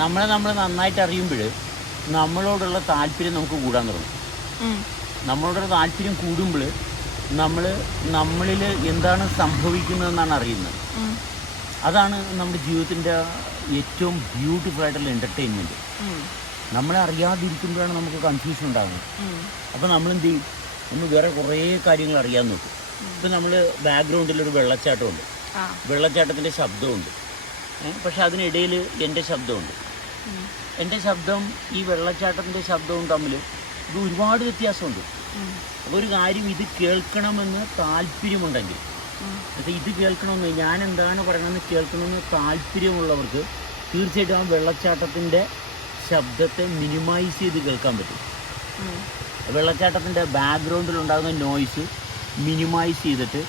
നമ്മളെ നമ്മൾ നന്നായിട്ട് അറിയുമ്പോൾ നമ്മളോടുള്ള താല്പര്യം നമുക്ക് കൂടാൻ തുടങ്ങും. നമ്മളോടുള്ള താല്പര്യം കൂടുമ്പോൾ നമ്മൾ നമ്മളിൽ എന്താണ് സംഭവിക്കുന്നതെന്നാണ് അറിയുന്നത്. അതാണ് നമ്മുടെ ജീവിതത്തിന്റെ ഏറ്റവും ബ്യൂട്ടിഫുൾ ആയിട്ടുള്ള എന്റർടൈൻമെന്റ്. നമ്മളെ അറിയാതിരിക്കുമ്പോഴാണ് നമുക്ക് കൺഫ്യൂഷൻ ഉണ്ടാകുന്നത് അപ്പോൾ നമ്മൾ എന്ത് ചെയ്യും? നമ്മൾ വേറെ കുറേ കാര്യങ്ങൾ അറിയാൻ നോക്കും. ഇപ്പം നമ്മൾ ബാക്ക്ഗ്രൗണ്ടിൽ ഒരു വെള്ളച്ചാട്ടമുണ്ട് വെള്ളച്ചാട്ടത്തിന്റെ ശബ്ദമുണ്ട്. പക്ഷെ അതിനിടയിൽ എന്റെ ശബ്ദമുണ്ട്. എന്റെ ശബ്ദം ഈ വെള്ളച്ചാട്ടത്തിന്റെ ശബ്ദവും തമ്മിൽ ഇത് ഒരുപാട് വ്യത്യാസമുണ്ട്. അപ്പോൾ ഒരു കാര്യം ഇത് കേൾക്കണമെന്ന് താല്പര്യമുണ്ടെങ്കിൽ. അപ്പം പക്ഷേ ഇത് കേൾക്കണമെന്ന് ഞാൻ എന്താണ് പറയണമെന്ന് കേൾക്കണമെന്ന് താല്പര്യമുള്ളവർക്ക് തീർച്ചയായിട്ടും ആ വെള്ളച്ചാട്ടത്തിന്റെ ശബ്ദത്തെ മിനിമൈസ് ചെയ്ത് കേൾക്കാൻ പറ്റും. വെള്ളച്ചാട്ടത്തിന്റെ ബാക്ക്ഗ്രൗണ്ടിൽ ഉണ്ടാകുന്ന നോയ്സ് മിനിമൈസ് ചെയ്തിട്ട്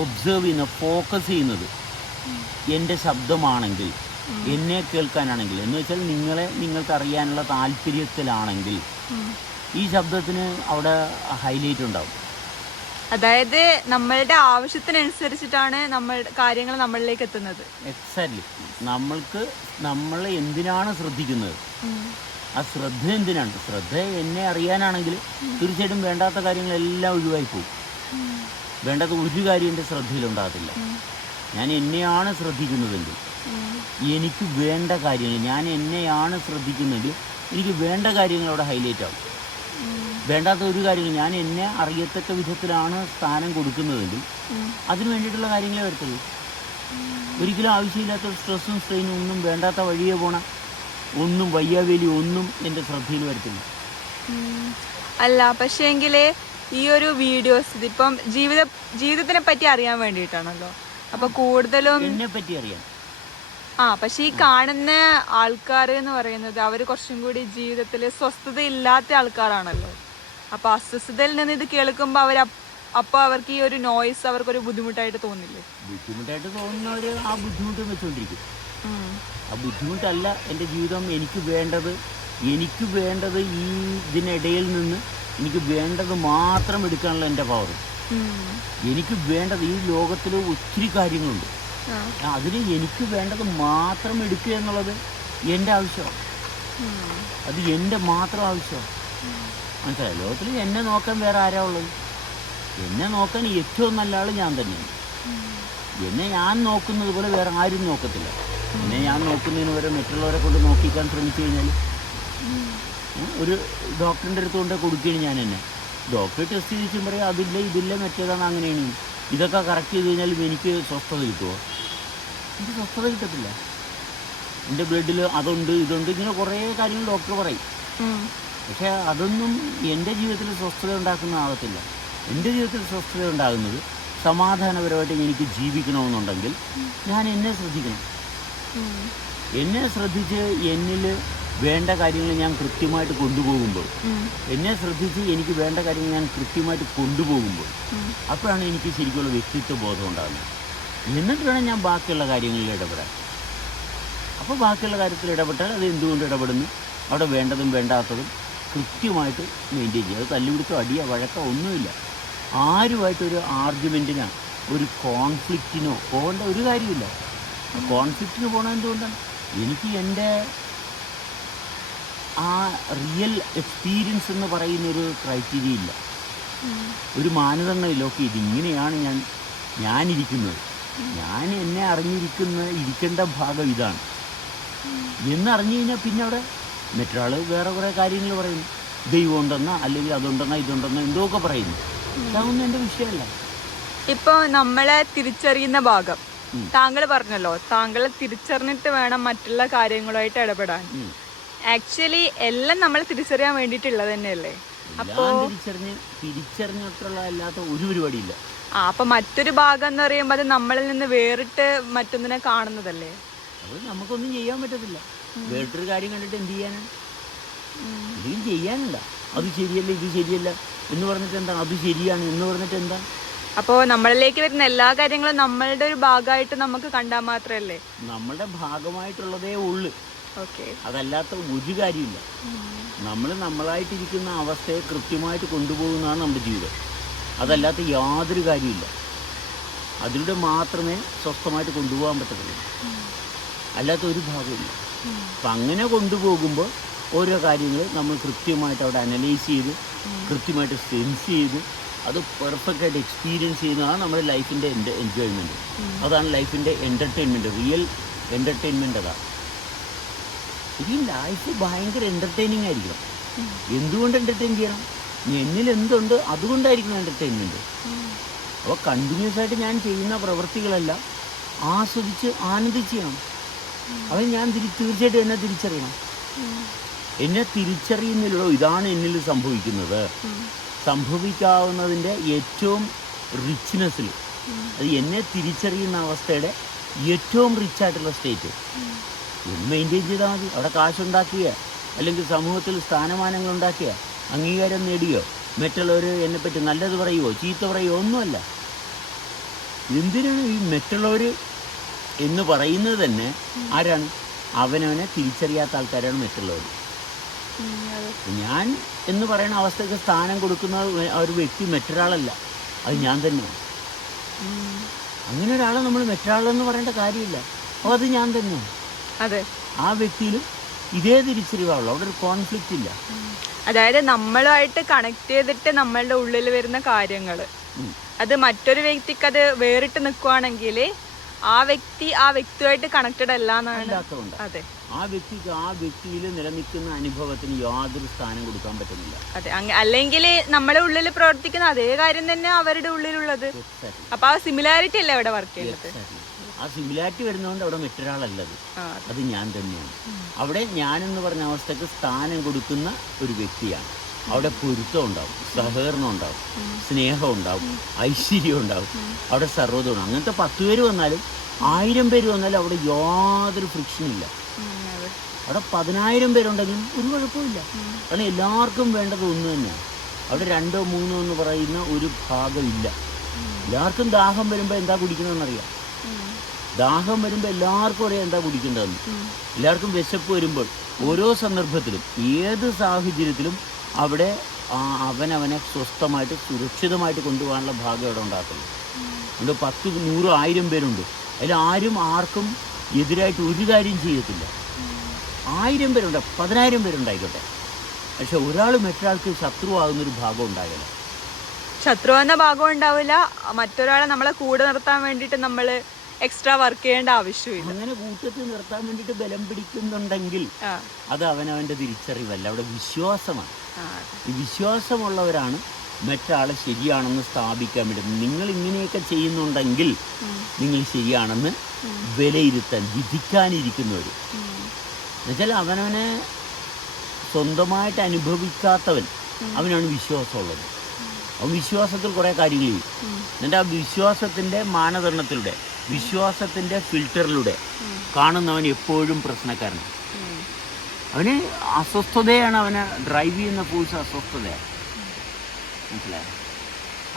ഒബ്സേർവ് ചെയ്യുന്ന ഫോക്കസ് ചെയ്യുന്നത് എന്റെ ശബ്ദമാണെങ്കിൽ എന്നെ കേൾക്കാനാണെങ്കിൽ എന്ന് വെച്ചാൽ നിങ്ങളെ നിങ്ങൾക്ക് അറിയാനുള്ള താല്പര്യത്തിലാണെങ്കിൽ. ഈ ശബ്ദത്തിന് അവിടെ ഹൈലൈറ്റ് ഉണ്ടാവും. അതായത് നമ്മളുടെ ആവശ്യത്തിനനുസരിച്ചിട്ടാണ് നമ്മൾ കാര്യങ്ങൾ നമ്മളിലേക്ക് എത്തുന്നത്. എക്സാക്ട്ലി നമ്മൾക്ക് നമ്മൾ എന്തിനാണ് ശ്രദ്ധിക്കുന്നത്? ആ ശ്രദ്ധ എന്തിനാണ്? ശ്രദ്ധ എന്നെ അറിയാനാണെങ്കിൽ തീർച്ചയായിട്ടും വേണ്ടാത്ത കാര്യങ്ങളെല്ലാം ഒഴിവായി പോകും. വേണ്ടാത്ത ഒരു കാര്യം എന്റെ ശ്രദ്ധയിലുണ്ടാകത്തില്ല. ഞാൻ എന്നെയാണ് ശ്രദ്ധിക്കുന്നതെങ്കിൽ. എനിക്ക് വേണ്ട കാര്യങ്ങൾ ഞാൻ എന്നെയാണ് ശ്രദ്ധിക്കുന്നത്. എനിക്ക് വേണ്ട കാര്യങ്ങൾ അവിടെ ഹൈലൈറ്റ് ആവും. വേണ്ടാത്ത ഒരു കാര്യങ്ങൾ ഞാൻ എന്നെ അറിയത്തക്ക വിധത്തിലാണ് സ്ഥാനം കൊടുക്കുന്നതെങ്കിൽ അതിനു വേണ്ടിയിട്ടുള്ള കാര്യങ്ങളെ വരുത്തുള്ളൂ. ഒരിക്കലും ആവശ്യമില്ലാത്ത സ്ട്രെസ്സും സ്ട്രെയിനും ഒന്നും വേണ്ടാത്ത വഴിയെ പോണ ഒന്നും വയ്യാവേലി ഒന്നും എന്റെ ശ്രദ്ധയിൽ വരുത്തില്ല. അല്ല പക്ഷേ എങ്കിലേ ഈ ഒരു വീഡിയോസ് ഇതിപ്പം ജീവിത ജീവിതത്തിനെ പറ്റി അറിയാൻ വേണ്ടിയിട്ടാണല്ലോ. അപ്പൊ കൂടുതലും എന്നെ പറ്റി അറിയാം. ആ പക്ഷെ ഈ കാണുന്ന ആൾക്കാർ എന്ന് പറയുന്നത് അവർ കുറച്ചും കൂടി ജീവിതത്തിൽ സ്വസ്ഥത ഇല്ലാത്ത ആൾക്കാരാണല്ലോ. അപ്പൊ അസ്വസ്ഥതയിൽ നിന്ന് ഇത് കേൾക്കുമ്പോ അവർ അപ്പൊ അവർക്ക് ഈ ഒരു നോയ്സ് അവർക്കൊരു ബുദ്ധിമുട്ടായിട്ട് തോന്നില്ലേ? ബുദ്ധിമുട്ടായിട്ട് തോന്നുന്നവർ ആ ബുദ്ധിമുട്ട് വെച്ചോണ്ടിരിക്കും. ആ ബുദ്ധിമുട്ടല്ല എന്റെ ജീവിതം എനിക്ക് വേണ്ടത്. എനിക്ക് വേണ്ടത് ഈ ഇതിനിടയിൽ നിന്ന് എനിക്ക് വേണ്ടത് മാത്രം എടുക്കാനുള്ള എന്റെ പവർ എനിക്ക് വേണ്ടത് ഈ ലോകത്തിൽ ഒത്തിരി കാര്യങ്ങളുണ്ട്. അതിന് എനിക്ക് വേണ്ടത് മാത്രം എടുക്കുക എന്നുള്ളത് എന്റെ ആവശ്യമാണ്. അത് എന്റെ മാത്രം ആവശ്യമാണ്. മനസ്സിലായി ലോകത്തിൽ എന്നെ നോക്കാൻ വേറെ ആരാ ഉള്ളത്? എന്നെ നോക്കാൻ ഏറ്റവും നല്ല ആൾ ഞാൻ തന്നെയാണ്. എന്നെ ഞാൻ നോക്കുന്നത് പോലെ വേറെ ആരും നോക്കത്തില്ല. എന്നെ ഞാൻ നോക്കുന്നതിന് വരെ മറ്റുള്ളവരെ കൊണ്ട് നോക്കിക്കാൻ ശ്രമിച്ചു കഴിഞ്ഞാൽ ഒരു ഡോക്ടറിന്റെ അടുത്ത് കൊണ്ട് കൊടുക്കുകയാണ് ഞാൻ എന്നെ. ഡോക്ടർ ടെസ്റ്റ് ചെയ്ത് പറയും അതില്ല ഇതില്ല മറ്റേതാണ് അങ്ങനെയാണ്. ഇതൊക്കെ കറക്റ്റ് ചെയ്ത് കഴിഞ്ഞാൽ എനിക്ക് സ്വസ്ഥത കിട്ടുമോ എനിക്ക് സ്വസ്ഥത കിട്ടത്തില്ല. എന്റെ ബ്ലഡിൽ അതുണ്ട് ഇതുണ്ട് ഇങ്ങനെ കുറേ കാര്യങ്ങൾ ഡോക്ടർ പറയും. പക്ഷെ അതൊന്നും എന്റെ ജീവിതത്തിൽ സ്വസ്ഥത ഉണ്ടാക്കുന്ന ആവത്തില്ല. എന്റെ ജീവിതത്തിൽ സ്വസ്ഥത ഉണ്ടാകുന്നത് സമാധാനപരമായിട്ട് എനിക്ക് ജീവിക്കണമെന്നുണ്ടെങ്കിൽ ഞാൻ എന്നെ ശ്രദ്ധിക്കണം. എന്നെ ശ്രദ്ധിച്ച് എന്നിൽ വേണ്ട കാര്യങ്ങൾ ഞാൻ കൃത്യമായിട്ട് കൊണ്ടുപോകുമ്പോൾ എന്നെ ശ്രദ്ധിച്ച് എനിക്ക് വേണ്ട കാര്യങ്ങൾ ഞാൻ കൃത്യമായിട്ട് കൊണ്ടുപോകുമ്പോൾ. അപ്പോഴാണ് എനിക്ക് ശരിക്കുള്ള വ്യക്തിത്വ ബോധം ഉണ്ടാകുന്നത്. എന്നിട്ട് വേണം ഞാൻ ബാക്കിയുള്ള കാര്യങ്ങളിൽ ഇടപെടാൻ. അപ്പോൾ ബാക്കിയുള്ള കാര്യത്തിൽ ഇടപെട്ടാൽ അത് എന്തുകൊണ്ട് ഇടപെടുന്നു? അവിടെ വേണ്ടതും വേണ്ടാത്തതും കൃത്യമായിട്ട് മെയിന്റെയിൻ ചെയ്യുക. അത് തല്ലുപിടുത്തോ അടിയോ വഴക്കോ ഒന്നുമില്ല. ആരുമായിട്ടൊരു ആർഗ്യുമെന്റിനോ ഒരു കോൺഫ്ലിക്റ്റിനോ പോകേണ്ട ഒരു കാര്യമില്ല. കോൺഫ്ലിക്റ്റിന് പോകണത് എന്തുകൊണ്ടാണ്? എനിക്ക് എന്റെ ആ റിയൽ എക്സ്പീരിയൻസ് എന്ന് പറയുന്ന ഒരു ക്രൈറ്റീരിയ ഇല്ല. ഒരു മാനദണ്ഡമില്ല. ഓക്കെ ഇതിങ്ങനെയാണ് ഞാൻ ഞാനിരിക്കുന്നത്. ഞാൻ എന്നെ അറിഞ്ഞിരിക്കുന്ന ഇരിക്കേണ്ട ഭാഗം ഇതാണ്. എന്നറിഞ്ഞു കഴിഞ്ഞാൽ പിന്നെ അവിടെ മറ്റൊരാൾ വേറെ കുറേ കാര്യങ്ങൾ പറയുന്നു. ദൈവം ഉണ്ടെന്നോ അല്ലെങ്കിൽ അതുണ്ടെന്നോ ഇതുണ്ടെന്നോ എന്തോ ഒക്കെ പറയുന്നു. അതൊന്നും എന്റെ വിഷയമല്ല. ഇപ്പൊ നമ്മളെ തിരിച്ചറിയുന്ന ഭാഗം. താങ്കൾ പറഞ്ഞല്ലോ താങ്കളെ തിരിച്ചറിഞ്ഞിട്ട് വേണം മറ്റുള്ള കാര്യങ്ങളുമായിട്ട് ഇടപെടാൻ. ആക്ച്വലി എല്ലാം നമ്മൾ തിരിച്ചറിയാൻ വേണ്ടിയിട്ടുള്ളത് തന്നെയല്ലേ? അപ്പോ ഞാൻ തിരിച്ചറിഞ്ഞ് തിരിച്ചറിഞ്ഞിട്ടുള്ള അല്ലാത്ത ഒരു പരിപാടിയില്ല. ആ അപ്പൊ മറ്റൊരു ഭാഗം എന്ന് പറയുമ്പോൾ അത് നമ്മളിൽ നിന്ന് വേറിട്ട് മറ്റൊന്നിനെ കാണുന്നതല്ലേ? അത് നമുക്കൊന്നും ചെയ്യാൻ പറ്റത്തില്ല. വേറിട്ടൊരു കാര്യം കണ്ടിട്ട് എന്ത് ചെയ്യാനാണ് എന്തെങ്കിലും ചെയ്യാനില്ല അത് ശരിയല്ല ഇത് ശരിയല്ല എന്ന് പറഞ്ഞിട്ട് എന്താ? അത് ശരിയാണ് എന്ന് പറഞ്ഞിട്ട് എന്താ? അപ്പോൾ നമ്മളിലേക്ക് വരുന്ന എല്ലാ കാര്യങ്ങളും നമ്മളുടെ ഒരു ഭാഗമായിട്ട് നമുക്ക് കണ്ടാൽ മാത്രമല്ലേ നമ്മളുടെ ഭാഗമായിട്ടുള്ളതേ ഉള്ളു. ഓക്കെ. അതല്ലാത്ത ഒരു കാര്യമില്ല. നമ്മൾ നമ്മളായിട്ടിരിക്കുന്ന അവസ്ഥയെ കൃത്യമായിട്ട് കൊണ്ടുപോകുന്നതാണ് നമ്മുടെ ജീവിതം. അതല്ലാത്ത യാതൊരു കാര്യമില്ല അതിലൂടെ മാത്രമേ സ്വസ്ഥമായിട്ട് കൊണ്ടുപോകാൻ പറ്റത്തുള്ളൂ. അല്ലാത്ത ഒരു ഭാഗമില്ല അപ്പം അങ്ങനെ കൊണ്ടുപോകുമ്പോൾ ഓരോ കാര്യങ്ങൾ നമ്മൾ കൃത്യമായിട്ട് അവിടെ അനലൈസ് ചെയ്ത് കൃത്യമായിട്ട് സെൻസ് ചെയ്ത് അത് പെർഫെക്റ്റ് ആയിട്ട് എക്സ്പീരിയൻസ് ചെയ്യുന്നതാണ് നമ്മുടെ ലൈഫിന്റെ എൻജോയ്മെന്റ് അതാണ് ലൈഫിന്റെ എന്റർടൈൻമെന്റ് റിയൽ എന്റർടൈൻമെന്റ് അതാണ് ഇനി ലൈഫ് ഭയങ്കര എന്റർടൈനിങ് ആയിരിക്കണം എന്തുകൊണ്ട് എന്റർടൈൻ ചെയ്യണം? എന്നിൽ എന്തുണ്ട് അതുകൊണ്ടായിരിക്കണം എന്റർടൈൻമെന്റ് അപ്പോൾ കണ്ടിന്യൂസ് ആയിട്ട് ഞാൻ ചെയ്യുന്ന പ്രവൃത്തികളെല്ലാം ആസ്വദിച്ച് ആനന്ദിച്ച് ചെയ്യണം അത് ഞാൻ തിരി തീർച്ചയായിട്ടും എന്നെ തിരിച്ചറിയണം. എന്നെ തിരിച്ചറിയുന്നില്ലല്ലോ ഇതാണ് എന്നിൽ സംഭവിക്കുന്നത്. സംഭവിക്കാവുന്നതിന്റെ ഏറ്റവും റിച്ച്നെസ്സിൽ അത് എന്നെ തിരിച്ചറിയുന്ന അവസ്ഥയുടെ ഏറ്റവും റിച്ച് ആയിട്ടുള്ള സ്റ്റേറ്റ് ഇത് മെയിന്റെയിൻ ചെയ്താൽ മതി. അവിടെ കാശുണ്ടാക്കിയ അല്ലെങ്കിൽ സമൂഹത്തിൽ സ്ഥാനമാനങ്ങൾ ഉണ്ടാക്കിയ അംഗീകാരം നേടിയോ? മറ്റുള്ളവർ എന്നെപ്പറ്റി നല്ലത് പറയുമോ ചീത്ത പറയുമോ ഒന്നുമല്ല. എന്തിനാണ് ഈ മറ്റുള്ളവർ എന്ന് പറയുന്നത് തന്നെ? ആരാണ്? അവനവനെ തിരിച്ചറിയാത്ത ആൾക്കാരാണ് മറ്റുള്ളവർ ഞാൻ എന്ന് പറയുന്ന അവസ്ഥയ്ക്ക് സ്ഥാനം കൊടുക്കുന്ന ആ ഒരു വ്യക്തി മറ്റൊരാളല്ല. അത് ഞാൻ തന്നെയാണ്. അങ്ങനെ ഒരാളെ നമ്മൾ മറ്റൊരാളെന്ന് പറയേണ്ട കാര്യമില്ല. അപ്പോൾ അത് ഞാൻ തന്നെയാണ്. അതെ. ആ വ്യക്തിയിലും ഇതേ തിരിച്ചറിവാണല്ലോ അവിടെ ഒരു കോൺഫ്ലിക്റ്റ് ഇല്ല. അതായത് നമ്മളുമായിട്ട് കണക്ട് ചെയ്തിട്ട് നമ്മളുടെ ഉള്ളിൽ വരുന്ന കാര്യങ്ങൾ അത് മറ്റൊരു വ്യക്തിക്ക് അത് വേറിട്ട് നിൽക്കുവാണെങ്കിൽ ആ വ്യക്തി ആ വ്യക്തിയുമായിട്ട് കണക്റ്റഡ് അല്ല എന്നാണ് അതെ. ആ വ്യക്തിക്ക് ആ വ്യക്തിയിൽ നിലനിൽക്കുന്ന അനുഭവത്തിന് യാതൊരു സ്ഥാനം കൊടുക്കാൻ പറ്റുന്നില്ല. അതെ അല്ലെങ്കിൽ നമ്മുടെ ഉള്ളിൽ പ്രവർത്തിക്കുന്ന അതേ കാര്യം തന്നെ അവരുടെ ഉള്ളിലുള്ളത്. അപ്പൊ ആ സിമിലാരിറ്റി അല്ലേ അവിടെ വർക്ക് ചെയ്യുന്നത്? ആ സിമിലാരിറ്റി വരുന്നതുകൊണ്ട് അവിടെ മറ്റൊരാളല്ലത്. അത്. ഞാൻ തന്നെയാണ്. അവിടെ ഞാൻ എന്ന് പറഞ്ഞ അവസ്ഥക്ക് സ്ഥാനം കൊടുക്കുന്ന ഒരു വ്യക്തിയാണ്. അവിടെ പൊരുത്തം ഉണ്ടാവും സഹകരണം ഉണ്ടാവും സ്നേഹം ഉണ്ടാവും ഐശ്വര്യം ഉണ്ടാവും. അവിടെ സർവതും ഉണ്ടാവും. അങ്ങനത്തെ പത്ത് പേര് വന്നാലും ആയിരം പേര് വന്നാലും അവിടെ യാതൊരു ഫ്രിക്ഷനില്ല. അവിടെ പതിനായിരം പേരുണ്ടെങ്കിലും ഒരു കുഴപ്പമില്ല കാരണം എല്ലാവർക്കും വേണ്ടത് ഒന്ന് തന്നെയാണ് അവിടെ രണ്ടോ മൂന്നോ എന്ന് പറയുന്ന ഒരു ഭാഗമില്ല എല്ലാവർക്കും ദാഹം വരുമ്പോൾ എന്താ കുടിക്കണമെന്നറിയാം ദാഹം വരുമ്പോൾ എല്ലാവർക്കും അറിയാം എന്താ കുടിക്കേണ്ടതെന്ന്. എല്ലാവർക്കും വിശപ്പ് വരുമ്പോൾ ഓരോ സന്ദർഭത്തിലും ഏത് സാഹചര്യത്തിലും അവിടെ ആ അവനവനെ സ്വസ്ഥമായിട്ട് സുരക്ഷിതമായിട്ട് കൊണ്ടുപോകാനുള്ള ഭാഗം അവിടെ ഉണ്ടാക്കുന്നു അതുകൊണ്ട് പത്ത് നൂറ് ആയിരം പേരുണ്ട്. അതിൽ ആരും ആർക്കും എതിരായിട്ട് ഒരു കാര്യം ചെയ്യത്തില്ല. ആയിരം പേരുണ്ട് പതിനായിരം പേരുണ്ടായിക്കോട്ടെ. പക്ഷെ ഒരാൾ മറ്റൊരാൾക്ക് ശത്രുവാകുന്നൊരു ഭാഗം ഉണ്ടാകില്ല ശത്രു എന്ന ഭാഗം ഉണ്ടാവില്ല. മറ്റൊരാളെ നമ്മളെ കൂടെ നിർത്താൻ വേണ്ടിയിട്ട് നമ്മൾ എക്സ്ട്രാ വർക്ക് ചെയ്യേണ്ട ആവശ്യമില്ല. അങ്ങനെ കൂട്ടത്തിൽ നിർത്താൻ വേണ്ടിയിട്ട് ബലം പിടിക്കുന്നുണ്ടെങ്കിൽ അത് അവനവന്റെ തിരിച്ചറിവല്ല. അവിടെ വിശ്വാസമാണ്. ഈ വിശ്വാസമുള്ളവരാണ് മറ്റാളെ ശരിയാണെന്ന് സ്ഥാപിക്കാൻ വേണ്ടി. നിങ്ങൾ ഇങ്ങനെയൊക്കെ ചെയ്യുന്നുണ്ടെങ്കിൽ നിങ്ങൾ ശരിയാണെന്ന് വിലയിരുത്താൻ വിധിക്കാനിരിക്കുന്നവർ എന്നുവെച്ചാൽ അവനവനെ സ്വന്തമായിട്ട് അനുഭവിക്കാത്തവൻ അവനാണ് വിശ്വാസമുള്ളത്. അവൻ വിശ്വാസത്തിൽ കുറേ കാര്യങ്ങൾ ചെയ്യും. എന്നിട്ട് ആ വിശ്വാസത്തിന്റെ മാനദണ്ഡത്തിലൂടെ വിശ്വാസത്തിന്റെ ഫിൽറ്ററിലൂടെ കാണുന്നവൻ എപ്പോഴും പ്രശ്നക്കാരനാണ്. അവന് അസ്വസ്ഥതയാണ് അവനെ ഡ്രൈവ് ചെയ്യുന്ന ഫോഴ്സ് അസ്വസ്ഥതയാണ്. മനസ്സിലായോ?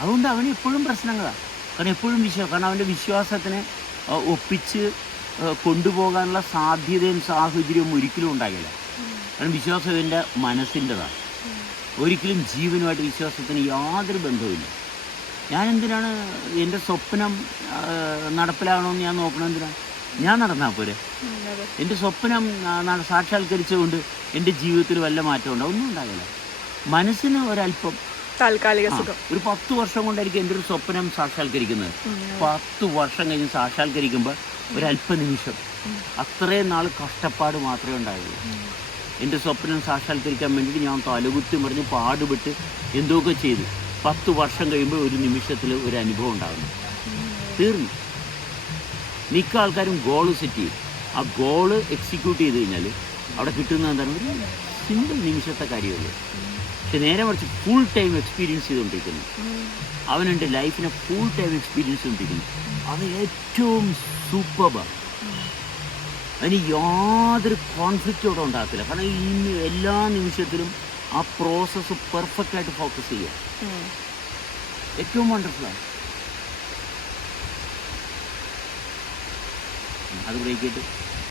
അതുകൊണ്ട് അവന് എപ്പോഴും പ്രശ്നങ്ങളാണ്. കാരണം എപ്പോഴും വിശ്വാസം കാരണം അവന്റെ വിശ്വാസത്തിനെ ഒപ്പിച്ച് കൊണ്ടുപോകാനുള്ള സാധ്യതയും സാഹചര്യവും ഒരിക്കലും ഉണ്ടാകില്ല. കാരണം വിശ്വാസം ഇതിന്റെ മനസ്സിന്റെതാണ്. ഒരിക്കലും ജീവനുമായിട്ട് വിശ്വാസത്തിന് യാതൊരു ബന്ധവുമില്ല. ഞാൻ എന്തിനാണ് എന്റെ സ്വപ്നം നടപ്പിലാകണമെന്ന് ഞാൻ നോക്കണം എന്തിനാണ് ഞാൻ നടന്നാൽ പോരെ? എന്റെ സ്വപ്നം സാക്ഷാത്കരിച്ചുകൊണ്ട് എന്റെ ജീവിതത്തിൽ വല്ല മാറ്റം ഉണ്ടാവും ഒന്നും ഉണ്ടാകില്ല. മനസ്സിന് ഒരല്പം താൽക്കാലിക സുഖം. ഒരു പത്ത് വർഷം കൊണ്ടായിരിക്കും എന്റെ ഒരു സ്വപ്നം സാക്ഷാത്കരിക്കുന്നത്. പത്ത് വർഷം കഴിഞ്ഞ് സാക്ഷാത്കരിക്കുമ്പോൾ ഒരല്പ നിമിഷം അത്രയും നാൾ കഷ്ടപ്പാട് മാത്രമേ ഉണ്ടായുള്ളൂ. എന്റെ സ്വപ്നം സാക്ഷാത്കരിക്കാൻ വേണ്ടിയിട്ട് ഞാൻ തലകുത്തി മറിഞ്ഞ് പാടുപെട്ട് എന്തൊക്കെ ചെയ്തു. പത്ത് വർഷം കഴിയുമ്പോൾ ഒരു നിമിഷത്തിൽ ഒരു അനുഭവം ഉണ്ടാകുന്നു. തീർന്നു. മിക്ക ആൾക്കാരും ഗോൾ സെറ്റ് ചെയ്യും. ആ ഗോൾ എക്സിക്യൂട്ട് ചെയ്ത് കഴിഞ്ഞാൽ അവിടെ കിട്ടുന്ന എന്താണ്? ഒരു സിമ്പിൾ നിമിഷത്തെ കാര്യമുള്ളൂ പക്ഷെ നേരെ മറിച്ച് ഫുൾ ടൈം എക്സ്പീരിയൻസ് ചെയ്തുകൊണ്ടിരിക്കുന്നു. അവനുണ്ട് ലൈഫിനെ ഫുൾ ടൈം എക്സ്പീരിയൻസ് ചെയ്തുകൊണ്ടിരിക്കുന്നു. അവൻ ഏറ്റവും സൂപ്പർബാണ് അതിന് യാതൊരു കോൺഫ്ലിക്റ്റും അവിടെ ഉണ്ടാകത്തില്ല. കാരണം ഈ എല്ലാ നിമിഷത്തിലും ആ പ്രോസസ്സ് പെർഫെക്റ്റ് ആയിട്ട് ഫോക്കസ് ചെയ്യുക. ഏറ്റവും വണ്ടർഫുള്ളാണ് അത് ബ്രേക്ക് ചെയ്തിട്ട്